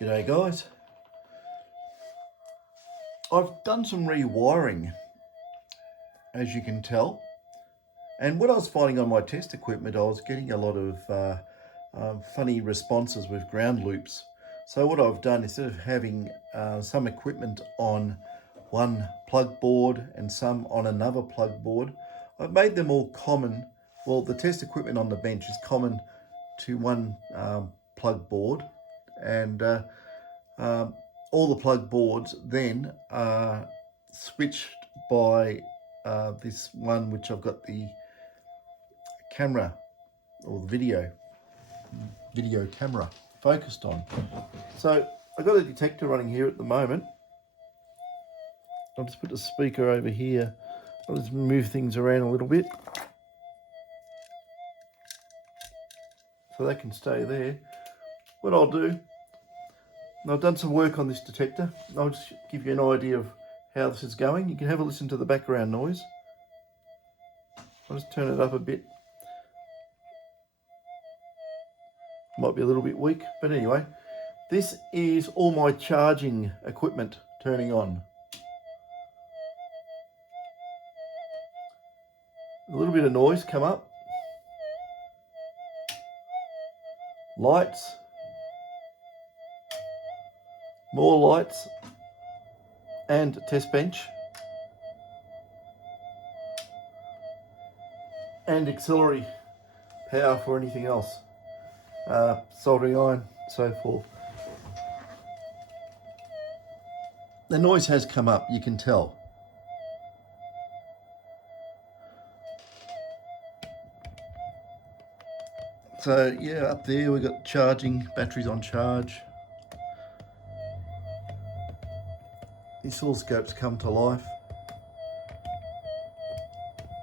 G'day guys. I've done some rewiring, as you can tell, and what I was finding on my test equipment, I was getting a lot of funny responses with ground loops. So what I've done, instead of having some equipment on one plug board and some on another plug board, I've made them all common. Well, the test equipment on the bench is common to one plug board, and all the plug boards then are switched by this one, which I've got the camera or the video camera focused on. So I've got a detector running here at the moment. I'll just put the speaker over here. I'll just move things around a little bit so they can stay there. What I'll do, I've done some work on this detector. I'll just give you an idea of how this is going. You can have a listen to the background noise. I'll just turn it up a bit. Might be a little bit weak, but anyway, this is all my charging equipment turning on. A little bit of noise come up. Lights. More lights. And test bench. And auxiliary power for anything else. Soldering iron, so forth. The noise has come up, you can tell. So yeah, up there we've got charging, batteries on charge. The oscilloscopes come to life.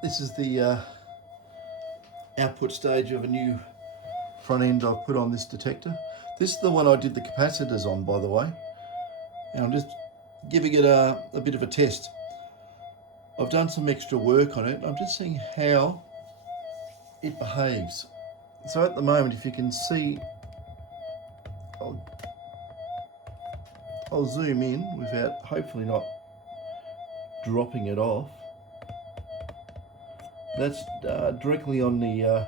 This is the output stage of a new front end I've put on this detector. This is the one I did the capacitors on, by the way. And I'm just giving it a bit of a test. I've done some extra work on it. I'm just seeing how it behaves. So at the moment, if you can see, I'll zoom in without, hopefully not dropping it off. That's directly on the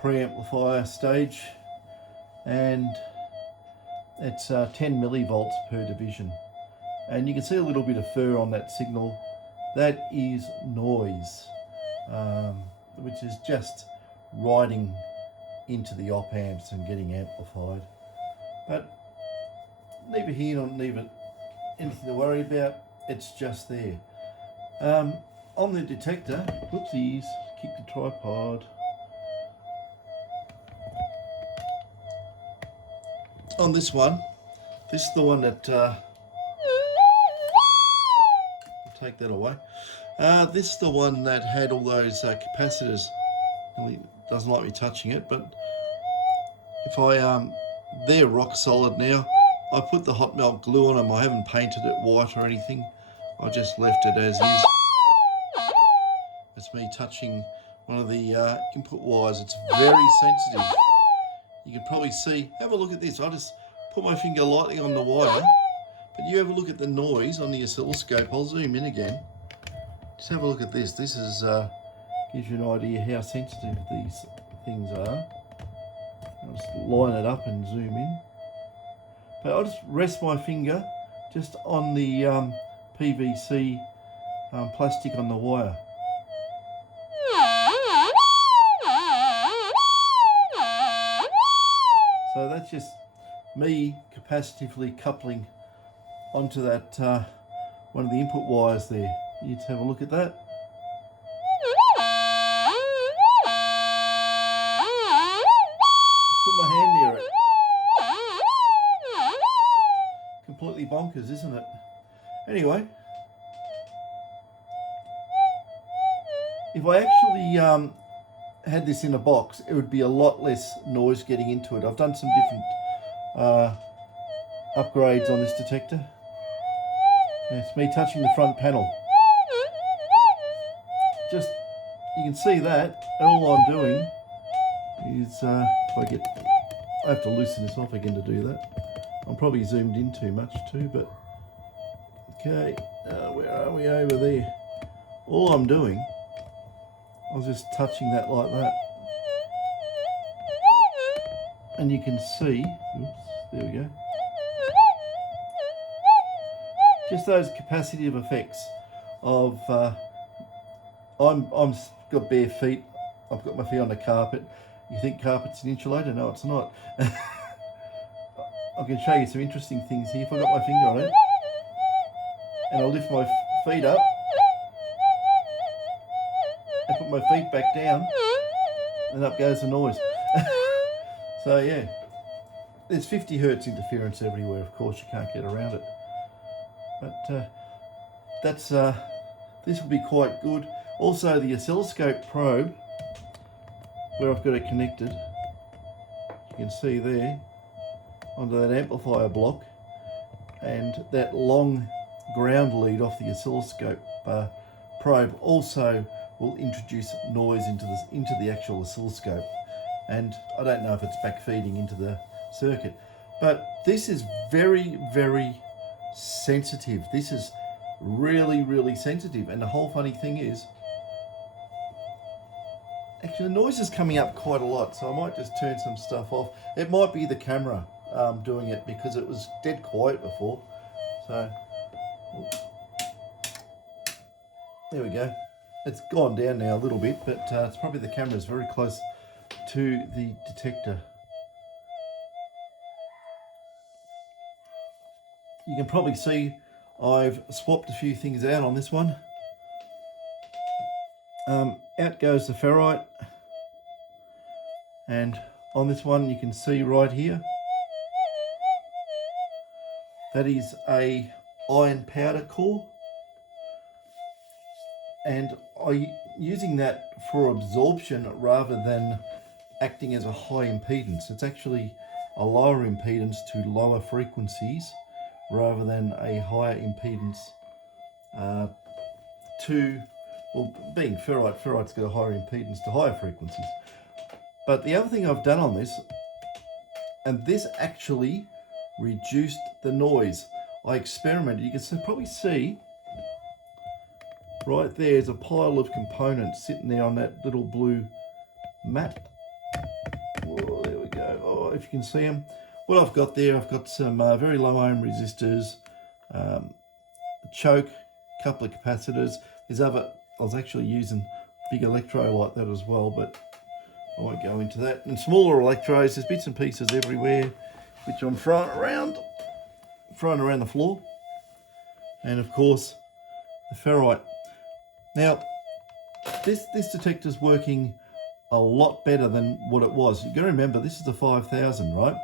preamplifier stage, and it's 10 millivolts per division. And you can see a little bit of fur on that signal. That is noise, which is just riding into the op amps and getting amplified. But neither here nor neither anything to worry about, it's just there. On the detector, whoopsies, kick the tripod. On this one, this is the one that, I'll take that away. This is the one that had all those capacitors. Really doesn't like me touching it, but if they're rock solid now. I put the hot melt glue on them. I haven't painted it white or anything. I just left it as is. It's me touching one of the input wires. It's very sensitive. You can probably see, have a look at this. I just put my finger lightly on the wire, but you have a look at the noise on the oscilloscope. I'll zoom in again. Just have a look at this. This is gives you an idea how sensitive these things are. I'll just line it up and zoom in. But I'll just rest my finger just on the PVC plastic on the wire. So that's just me capacitively coupling onto that one of the input wires there. You just have a look at that. Just put my hand near it. Completely bonkers, isn't it? Anyway, if I actually had this in a box, it would be a lot less noise getting into it. I've done some different upgrades on this detector. It's me touching the front panel. Just, you can see that, and all I'm doing is, if I have to loosen this off again to do that. I'm probably zoomed in too much too, but okay, where are we over there? All I'm doing, I was just touching that like that. And you can see, oops, there we go. Just those capacitive effects of, I'm got bare feet. I've got my feet on the carpet. You think carpet's an insulator? No, it's not. I can show you some interesting things here. If I got my finger on it, and I lift my feet up, and put my feet back down, and up goes the noise. So yeah, there's 50 hertz interference everywhere. Of course, you can't get around it. But that's this will be quite good. Also, the oscilloscope probe, where I've got it connected, you can see there, onto that amplifier block, and that long ground lead off the oscilloscope probe also will introduce noise into the actual oscilloscope. And I don't know if it's backfeeding into the circuit, but this is very, very sensitive. This is really, really sensitive. And the whole funny thing is, actually the noise is coming up quite a lot, so I might just turn some stuff off. It might be the camera doing it, because it was dead quiet before. So there we go. It's gone down now a little bit, but it's probably the camera's very close to the detector. You can probably see I've swapped a few things out on this one. Out goes the ferrite, and on this one you can see right here, that is a iron powder core, and I'm using that for absorption rather than acting as a high impedance. It's actually a lower impedance to lower frequencies rather than a higher impedance to, well, being ferrite's got a higher impedance to higher frequencies. But the other thing I've done on this, and this actually reduced the noise. I experimented. You can probably see right there's a pile of components sitting there on that little blue mat. Oh, there we go. Oh, if you can see them. What I've got there, I've got some very low ohm resistors, a choke, a couple of capacitors. There's other, I was actually using big electro like that as well, but I won't go into that. And smaller electrodes, there's bits and pieces everywhere, which I'm throwing around the floor. And of course, the ferrite. Now, this detector's working a lot better than what it was. You've got to remember, this is the 5000, right?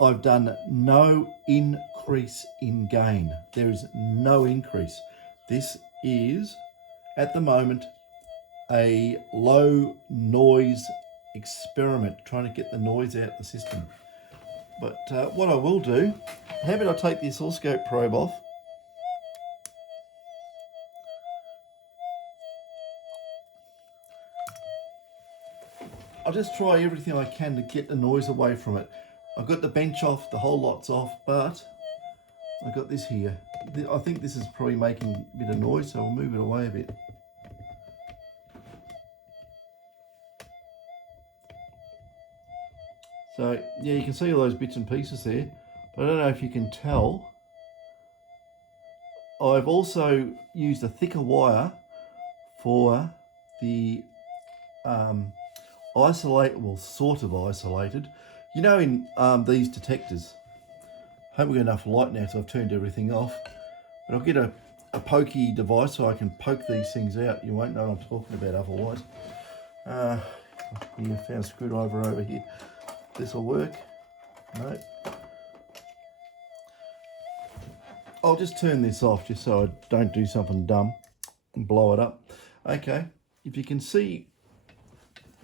I've done no increase in gain. There is no increase. This is, at the moment, a low noise experiment, trying to get the noise out of the system. But what I will do, how about I take the oscilloscope probe off. I'll just try everything I can to get the noise away from it. I've got the bench off, the whole lot's off, but I've got this here. I think this is probably making a bit of noise, so I'll move it away a bit. So yeah, you can see all those bits and pieces there, but I don't know if you can tell. I've also used a thicker wire for the sort of isolated. You know, in these detectors, I haven't got enough light now, so I've turned everything off. But I'll get a pokey device so I can poke these things out. You won't know what I'm talking about otherwise. You found a screwdriver over here. This will work. No. I'll just turn this off just so I don't do something dumb and blow it up. Okay, if you can see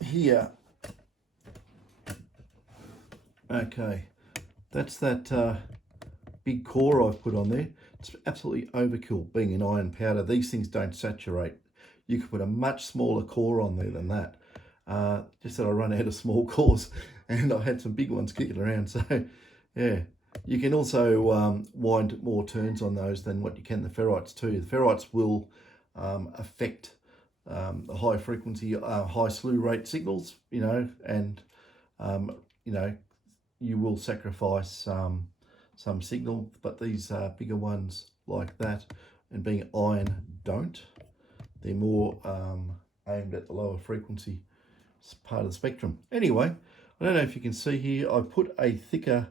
here, okay, that's that big core I've put on there. It's absolutely overkill being an iron powder. These things don't saturate. You could put a much smaller core on there than that. Just that I run out of small cores and I had some big ones kicking around. So yeah, You can also wind more turns on those than what you can the ferrites too. The ferrites will affect the high frequency, high slew rate signals, you know, and you know, you will sacrifice some signal, but these bigger ones like that, and being iron, don't. They're more aimed at the lower frequency part of the spectrum. Anyway, I don't know if you can see here, I put a thicker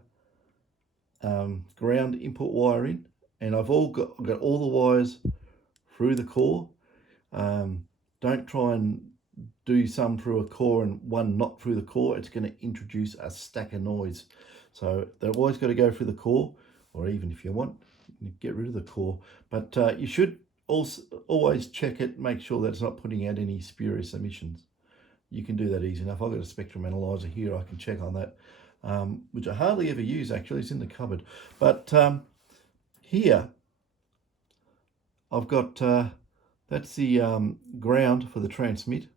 ground input wire in, and I've got all the wires through the core. Don't try and do some through a core and one not through the core. It's going to introduce a stack of noise. So they've always got to go through the core, or even if you want, get rid of the core. But you should also always check it, make sure that it's not putting out any spurious emissions. You can do that easy enough. I've got a spectrum analyzer here. I can check on that, which I hardly ever use actually. It's in the cupboard. But here I've got, that's the ground for the transmit,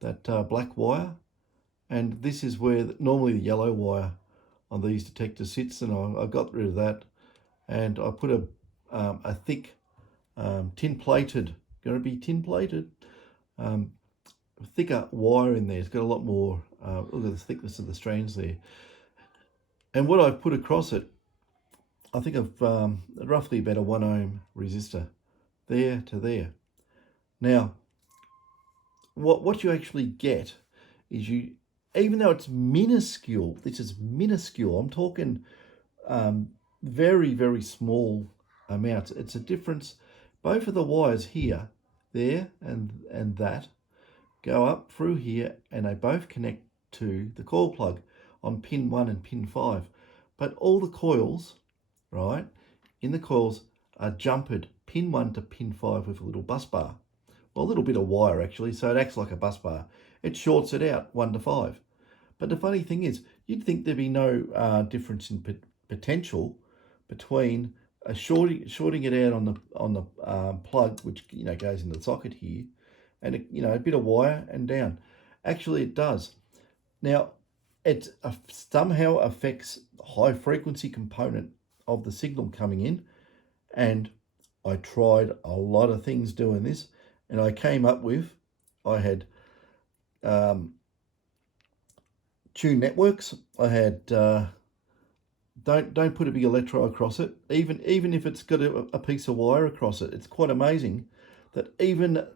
that black wire. And this is where normally the yellow wire on these detectors sits, and I got rid of that. And I put a thick tin plated, going to be tin plated, thicker wire in there. It's got a lot more, look at the thickness of the strands there. And what I've put across it, I think of roughly about a 1 ohm resistor there to there. Now, what you actually get is even though it's minuscule, this is minuscule, I'm talking very, very small amounts. It's a difference. Both of the wires here, there and that, go up through here, and they both connect to the coil plug on pin 1 and pin 5. But all the coils, right, in the coils are jumpered pin 1 to pin 5 with a little bus bar. Well, a little bit of wire actually, so it acts like a bus bar. It shorts it out 1 to 5. But the funny thing is, you'd think there'd be no difference in potential between shorting it out on the plug, which goes into the socket here, and a bit of wire and down. Actually, it does. Now, it somehow affects the high frequency component of the signal coming in, and I tried a lot of things doing this, and I came up with, I had tune networks. I had don't put a big electrode across it, even if it's got a piece of wire across it. It's quite amazing that even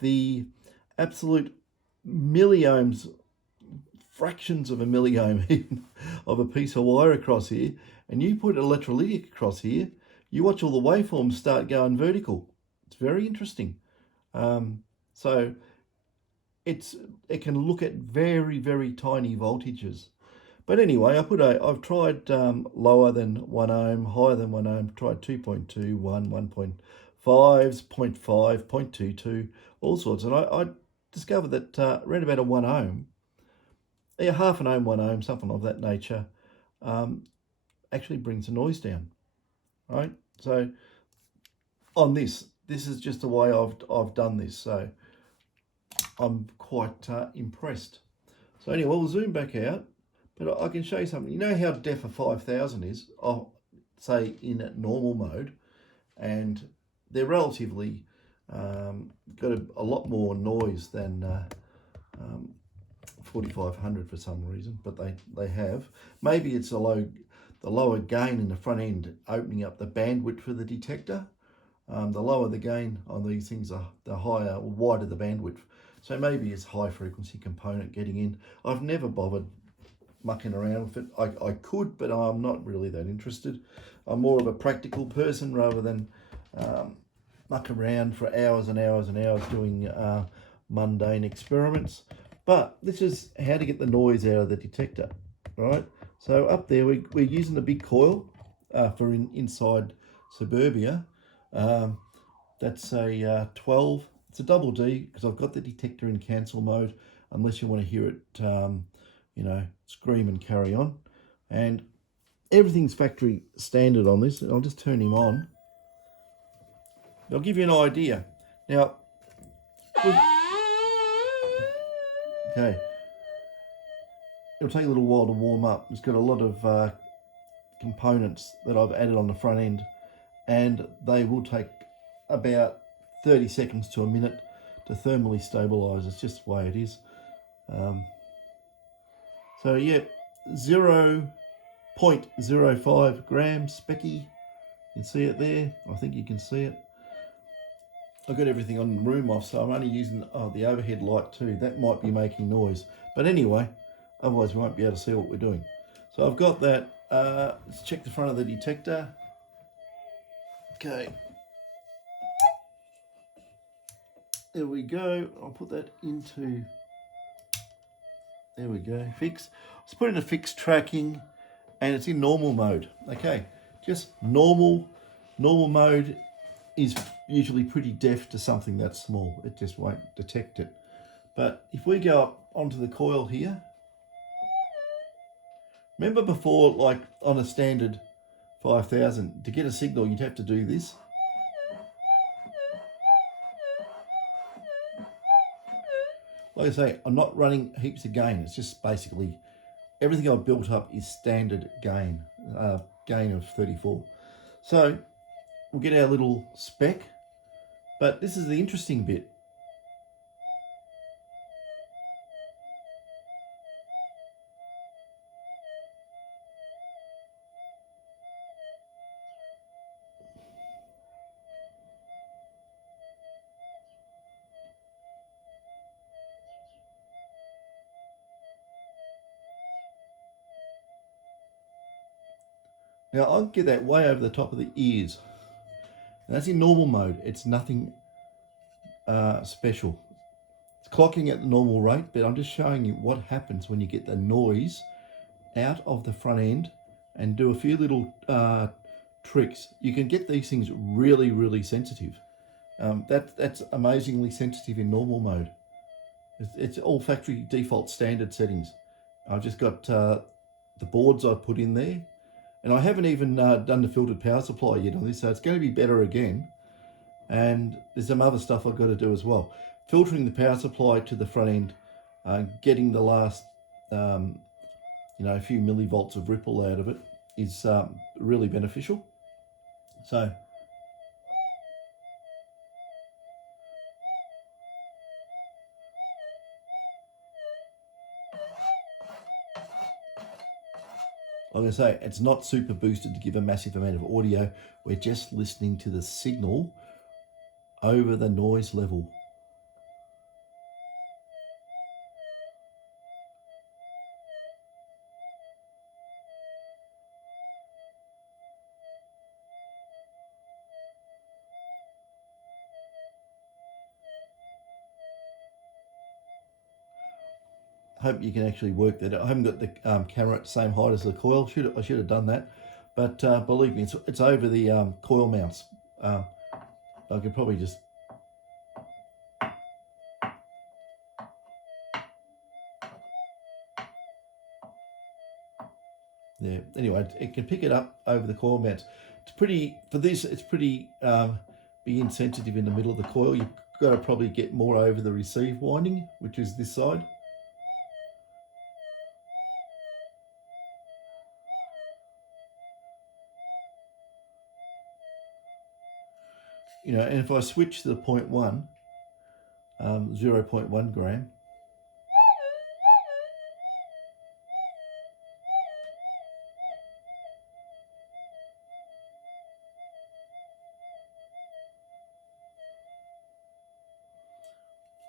the absolute milliohms, fractions of a milliohm even, of a piece of wire across here, and you put electrolytic across here, you watch all the waveforms start going vertical. It's very interesting. So it can look at very, very tiny voltages. But anyway, I've tried lower than 1 ohm, higher than 1 ohm, tried 2.2, 1, 1.5, 0.5, 0.22, all sorts. And I discovered that around about a 1 ohm, half an ohm, 1 ohm, something of that nature, actually brings the noise down, right? So on this is just the way I've done this. So I'm quite impressed. So anyway, we'll zoom back out, but I can show you something. You know how deaf a 5000 is? I'll say in normal mode, and they're relatively got a lot more noise than 4500 for some reason, but they have. Maybe it's the lower gain in the front end opening up the bandwidth for the detector. The lower the gain on these things, the higher or wider the bandwidth. So maybe it's high frequency component getting in. I've never bothered mucking around with it. I could, but I'm not really that interested. I'm more of a practical person rather than muck around for hours and hours and hours doing mundane experiments. But this is how to get the noise out of the detector, right? So up there, we're using the big coil for inside suburbia. That's a 12. It's a double D because I've got the detector in cancel mode, unless you want to hear it, scream and carry on. And everything's factory standard on this. I'll just turn him on. I'll give you an idea. Now, okay, it'll take a little while to warm up. It's got a lot of components that I've added on the front end, and they will take about 30 seconds to a minute to thermally stabilize. It's just the way it is. So yeah, 0.05 grams specky. You can see it there. I think you can see it. I've got everything on the room off, so I'm only using the overhead light too. That might be making noise. But anyway, otherwise we won't be able to see what we're doing. So I've got that. Let's check the front of the detector. Okay. There we go. I'll put that into, there we go, fix. Let's put it into fixed tracking, and it's in normal mode. Okay, just normal mode is usually pretty deaf to something that small. It just won't detect it. But if we go up onto the coil here, remember before, like on a standard 5000, to get a signal you'd have to do this. Like I say, I'm not running heaps of gain. It's just basically everything I've built up is standard gain, gain of 34. So we'll get our little spec, but this is the interesting bit. Now I'll get that way over the top of the ears. And that's in normal mode. It's nothing special. It's clocking at the normal rate, but I'm just showing you what happens when you get the noise out of the front end and do a few little tricks. You can get these things really, really sensitive. That's amazingly sensitive in normal mode. It's all factory default standard settings. I've just got the boards I've put in there. And I haven't even done the filtered power supply yet on this, so it's going to be better again. And there's some other stuff I've got to do as well. Filtering the power supply to the front end, getting the last, a few millivolts of ripple out of it is really beneficial. So, like I say, it's not super boosted to give a massive amount of audio. We're just listening to the signal over the noise level. Hope you can actually work that out. I haven't got the camera at the same height as the coil. I should have done that, but believe me, it's over the coil mounts. I could probably just there. Anyway, it can pick it up over the coil mounts. It's pretty for this. It's pretty being sensitive in the middle of the coil. You've got to probably get more over the receive winding, which is this side. And if I switch to the 0.1, 0.1 gram,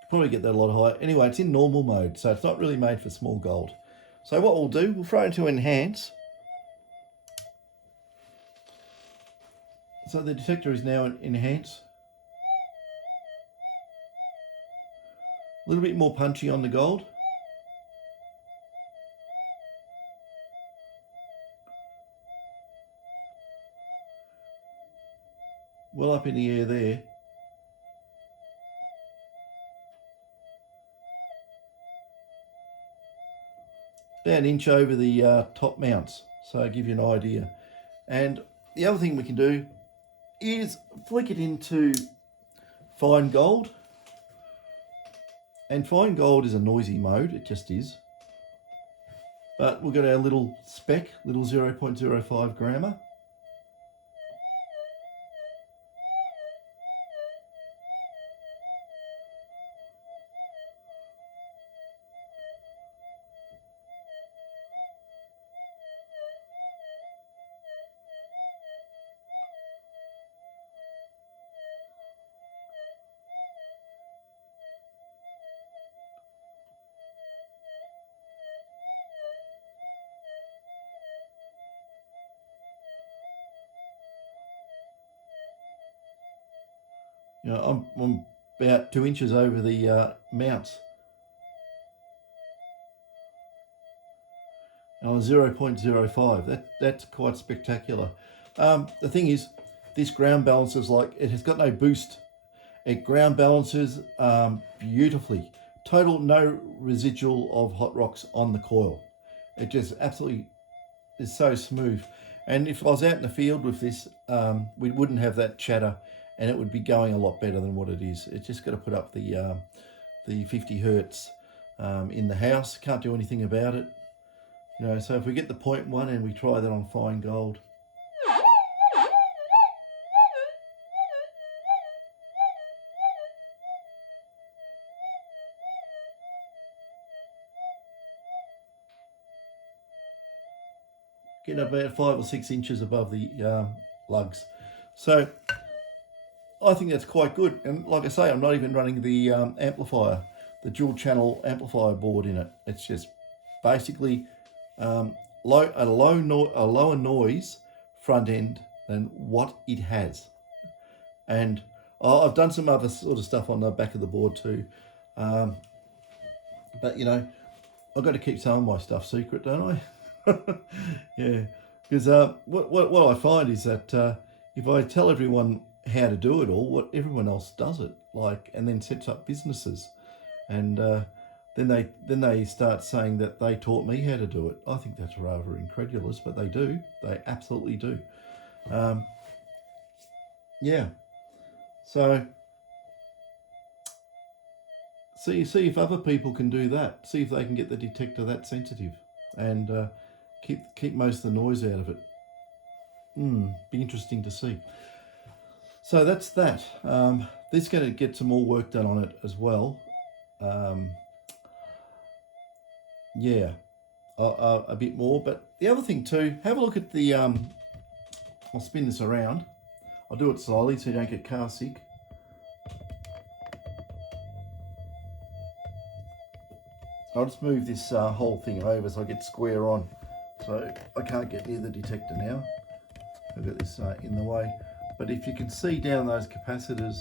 probably get that a lot higher. Anyway, it's in normal mode, so it's not really made for small gold. So what we'll do, we'll throw it into enhance. So the detector is now in enhance. A little bit more punchy on the gold. Well up in the air there. About an inch over the top mounts, so I'll give you an idea. And the other thing we can do is flick it into fine gold. And fine gold is a noisy mode, it just is. But we've got our little spec, little 0.05 grammer. You know, I'm about 2 inches over the mounts. On 0.05, that's quite spectacular. The thing is, this ground balances like it has got no boost. It ground balances beautifully. Total no residual of hot rocks on the coil. It just absolutely is so smooth. And if I was out in the field with this, we wouldn't have that chatter, and it would be going a lot better than what it is. It's just got to put up the 50 hertz in the house. Can't do anything about it. You know, so if we get the 0.1 and we try that on fine gold. Getting about 5 or 6 inches above the lugs. So I think that's quite good. And like I say, I'm not even running the amplifier, the dual channel amplifier board in it. It's just basically a lower noise front end than what it has. And I've done some other sort of stuff on the back of the board too. But you know, I've got to keep some of my stuff secret, don't I? Yeah, because what I find is that if I tell everyone how to do it all, what everyone else does it like, and then sets up businesses, and then they start saying that they taught me how to do it. I think that's rather incredulous, but they do. They absolutely do. Yeah. So see if other people can do that. See if they can get the detector that sensitive, and keep most of the noise out of it. Be interesting to see. So that's that. This is going to get some more work done on it as well. Yeah, a bit more. But the other thing too, have a look at the. I'll spin this around. I'll do it slowly so you don't get car sick. I'll just move this whole thing over so I get square on. So I can't get near the detector now. I've got this in the way. But if you can see down those capacitors,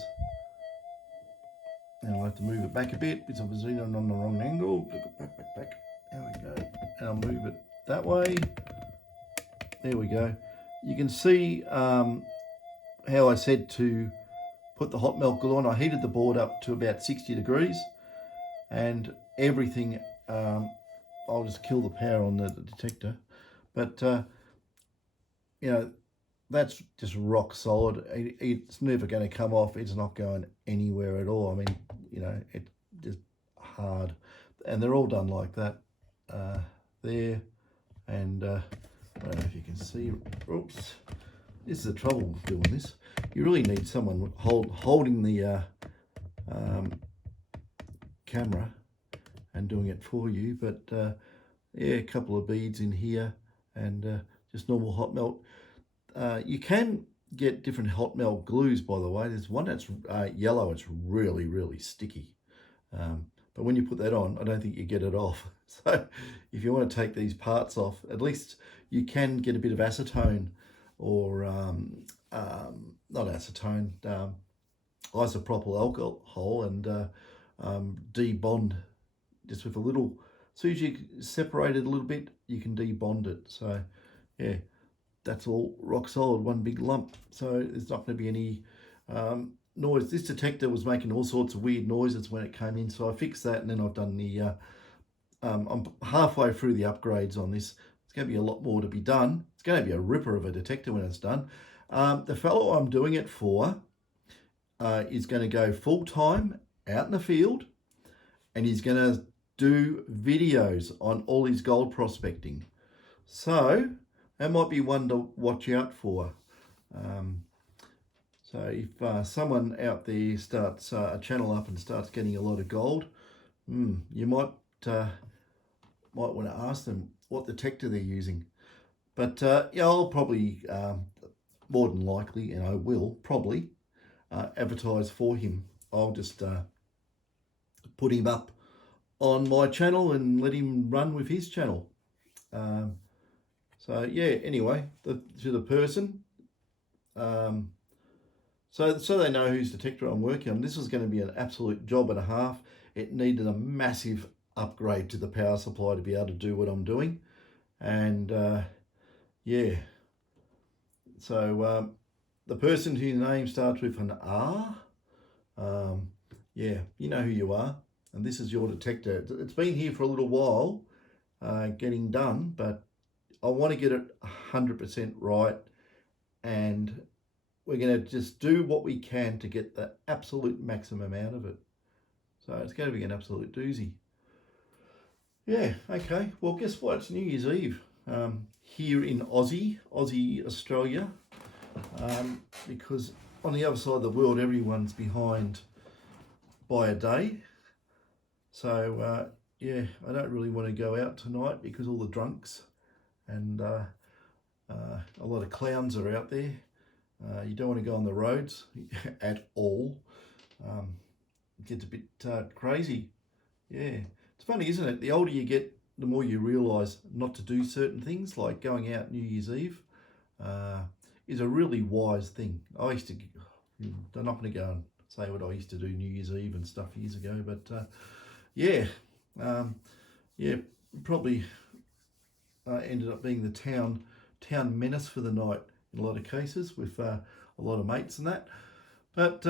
now I'll have to move it back a bit because I was in on the wrong angle. Back. There we go. And I'll move it that way. There we go. You can see how I said to put the hot melt glue on. I heated the board up to about 60 degrees, and everything, I'll just kill the power on the detector. But, you know, that's just rock solid. It's never going to come off. It's not going anywhere at all. I mean, you know, it's just hard. And they're all done like that there. And I don't know if you can see. Oops. This is the trouble with doing this. You really need someone holding the camera and doing it for you. But yeah, a couple of beads in here and just normal hot melt. You can get different hot melt glues, by the way. There's one that's yellow. It's really, really sticky. But when you put that on, I don't think you get it off. So if you want to take these parts off, at least you can get a bit of acetone or not acetone, isopropyl alcohol, and debond just with a little. As soon as you separate it a little bit, you can debond it. So yeah, that's all rock solid, one big lump. So there's not going to be any noise. This detector was making all sorts of weird noises when it came in, so I fixed that, and then I've done the I'm halfway through the upgrades on this. It's going to be a lot more to be done. It's going to be a ripper of a detector when it's done. The fellow I'm doing it for is going to go full time out in the field, and he's going to do videos on all his gold prospecting. So that might be one to watch out for. So if someone out there starts a channel up and starts getting a lot of gold, you might want to ask them what detector they're using. But yeah, I'll probably, more than likely, and I will probably advertise for him. I'll just put him up on my channel and let him run with his channel. So yeah, anyway, to the person, so they know whose detector I'm working on. This is going to be an absolute job and a half. It needed a massive upgrade to the power supply to be able to do what I'm doing, and yeah. So the person whose name starts with an R, yeah, you know who you are, and this is your detector. It's been here for a little while, getting done, but I want to get it 100% right, and we're going to just do what we can to get the absolute maximum out of it. So it's going to be an absolute doozy. Yeah, okay. Well, guess what? It's New Year's Eve here in Aussie, Australia, because on the other side of the world, everyone's behind by a day. So, yeah, I don't really want to go out tonight because all the drunks and a lot of clowns are out there. You don't want to go on the roads at all. It gets a bit crazy. Yeah, it's funny, isn't it? The older you get, the more you realise not to do certain things, like going out New Year's Eve is a really wise thing. I'm not going to go and say what I used to do New Year's Eve and stuff years ago, but yeah, yeah, probably ended up being the town menace for the night in a lot of cases with a lot of mates and that. But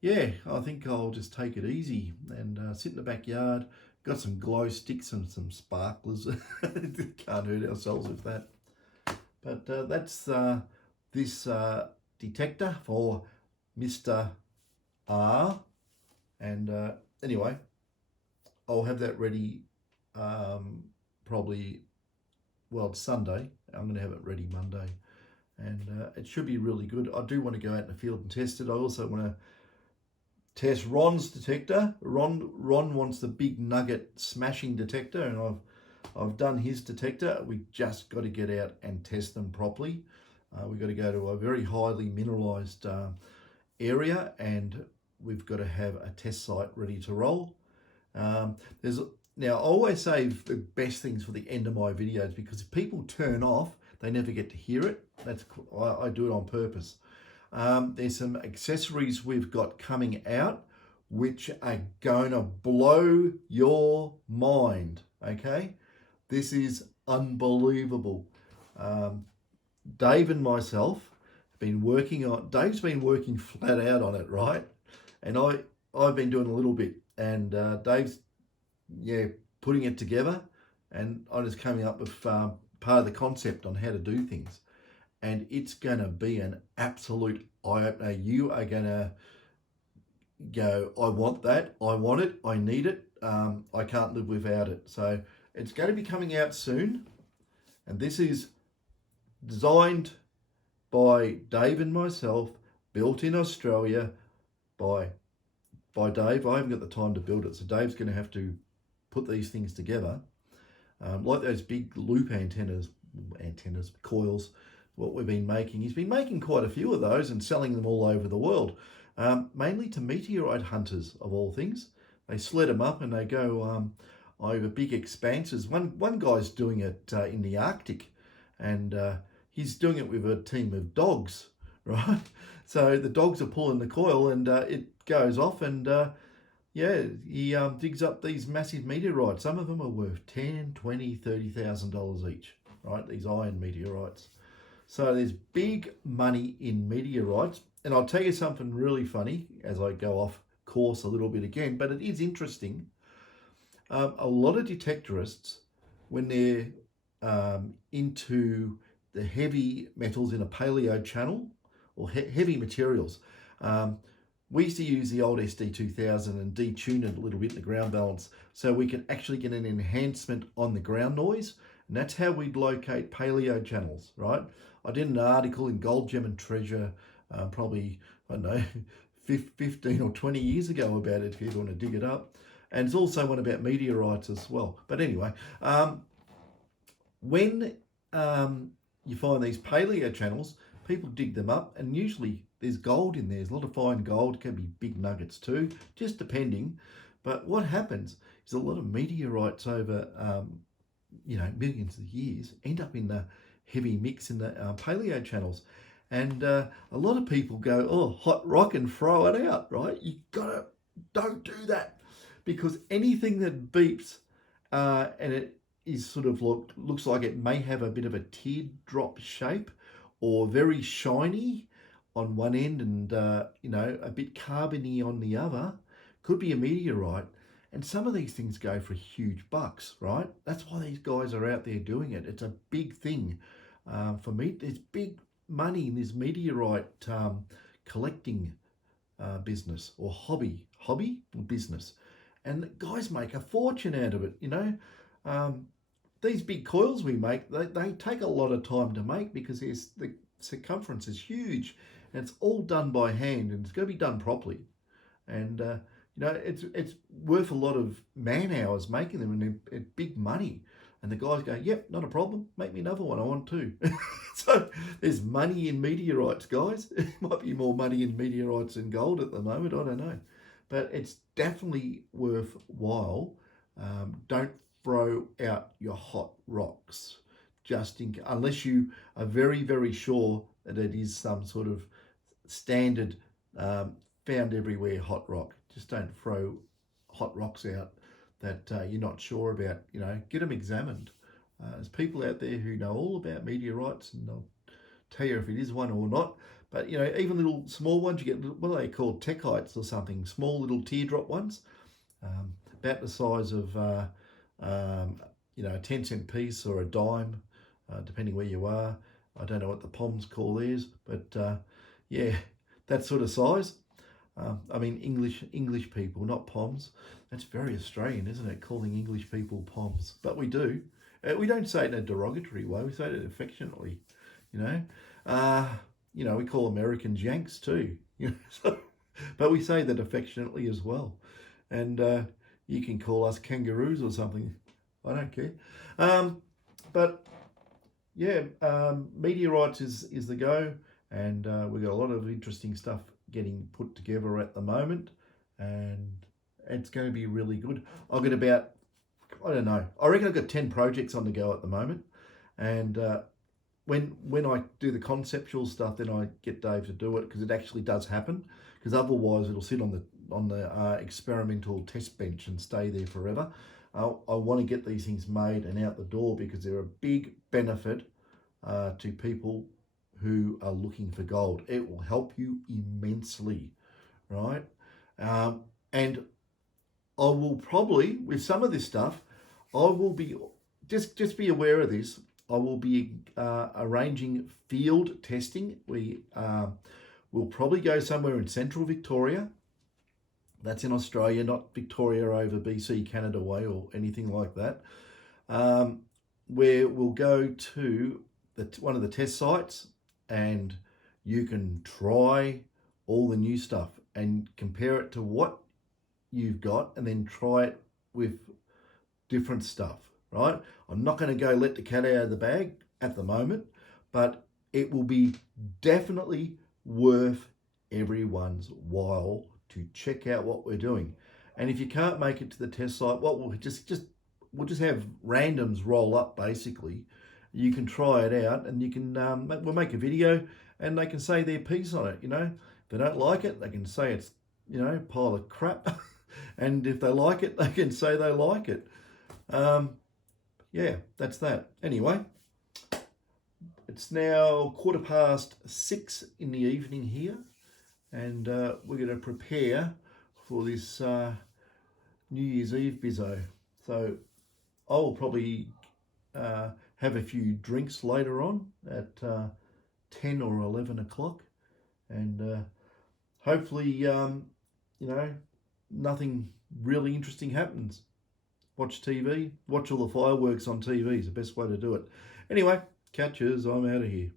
yeah, I think I'll just take it easy and sit in the backyard. Got some glow sticks and some sparklers. Can't hurt ourselves with that. But that's this detector for Mr. R. And anyway, I'll have that ready probably, well, it's Sunday. I'm going to have it ready Monday. And it should be really good. I do want to go out in the field and test it. I also want to test Ron's detector. Ron wants the big nugget smashing detector, and I've done his detector. We just got to get out and test them properly. We've got to go to a very highly mineralized area, and we've got to have a test site ready to roll. Now, I always save the best things for the end of my videos, because if people turn off, they never get to hear it. I do it on purpose. There's some accessories we've got coming out which are going to blow your mind, okay? This is unbelievable. Dave and myself have been working on, Dave's been working flat out on it, right? And I've been doing a little bit, and Dave's, yeah, putting it together, and I'm just coming up with part of the concept on how to do things. And it's going to be an absolute eye-opener. You are going to go, I want that, I want it, I need it, I can't live without it. So it's going to be coming out soon. And this is designed by Dave and myself, built in Australia by Dave. I haven't got the time to build it, so Dave's going to have to put these things together. Like those big loop antennas, coils, what we've been making. He's been making quite a few of those and selling them all over the world, mainly to meteorite hunters, of all things. They sled them up and they go over big expanses. One guy's doing it in the Arctic, and he's doing it with a team of dogs, right? So the dogs are pulling the coil, and it goes off, and yeah, he digs up these massive meteorites. Some of them are worth $10,000, $20,000, $30,000 each, right? These iron meteorites. So there's big money in meteorites. And I'll tell you something really funny as I go off course a little bit again, but it is interesting. A lot of detectorists, when they're into the heavy metals in a paleo channel, or heavy materials, We used to use the old SD2000 and detune it a little bit in the ground balance so we could actually get an enhancement on the ground noise. And that's how we'd locate paleo channels, right? I did an article in Gold, Gem and Treasure probably, I don't know, 15 or 20 years ago about it if you want to dig it up. And it's also one about meteorites as well. But anyway, when you find these paleo channels, people dig them up, and usually there's gold in there. There's a lot of fine gold, can be big nuggets too, just depending. But what happens is a lot of meteorites over, millions of years end up in the heavy mix in the paleo channels. And a lot of people go, oh, hot rock, and throw it out, right? Don't do that, because anything that beeps and it is sort of looks like it may have a bit of a teardrop shape or very shiny on one end and a bit carbony on the other, could be a meteorite. And some of these things go for huge bucks, right? That's why these guys are out there doing it. It's a big thing for me. There's big money in this meteorite collecting business or hobby or business. And the guys make a fortune out of it, These big coils we make, they take a lot of time to make because the circumference is huge and it's all done by hand and it's got to be done properly. And, it's worth a lot of man hours making them, and it's big money. And the guys go, yep, not a problem. Make me another one. I want two. So there's money in meteorites, guys. It might be more money in meteorites than gold at the moment. I don't know. But it's definitely worthwhile. Don't throw out your hot rocks unless you are very, very sure that it is some sort of standard found everywhere hot rock. Just don't throw hot rocks out that you're not sure about. Get them examined. There's people out there who know all about meteorites, and they'll tell you if it is one or not. But even little small ones, you get, what are they called, techites or something, small little teardrop ones, about the size of a 10-cent piece or a dime, depending where you are. I don't know what the POMs call theirs, but that sort of size. English people, not POMs. That's very Australian, isn't it? Calling English people POMs, but we do. We don't say it in a derogatory way. We say it affectionately. We call Americans Yanks too. But we say that affectionately as well. And you can call us kangaroos or something. I don't care. Meteorites is the go, and we've got a lot of interesting stuff getting put together at the moment, and it's going to be really good. I've got about, I don't know, I reckon I've got 10 projects on the go at the moment, and when I do the conceptual stuff, then I get Dave to do it, because it actually does happen, because otherwise it'll sit on the experimental test bench and stay there forever. I want to get these things made and out the door, because they're a big benefit to people who are looking for gold. It will help you immensely, right? And I will probably, with some of this stuff, I will be, just be aware of this, I will be arranging field testing. We will probably go somewhere in central Victoria. That's in Australia, not Victoria over BC, Canada way or anything like that. Where we'll go to one of the test sites, and you can try all the new stuff and compare it to what you've got, and then try it with different stuff, right? I'm not going to go let the cat out of the bag at the moment, but it will be definitely worth everyone's while to check out what we're doing. And if you can't make it to the test site, we'll just have randoms roll up, basically. You can try it out, and you can we'll make a video, and they can say their piece on it. If they don't like it, they can say it's pile of crap. And if they like it, they can say they like it. That's that. Anyway, it's now 6:15 in the evening here, and we're going to prepare for this New Year's Eve bizzo. So I'll probably have a few drinks later on at 10 or 11 o'clock, and hopefully, nothing really interesting happens. Watch TV, watch all the fireworks on TV is the best way to do it. Anyway, catchers, I'm out of here.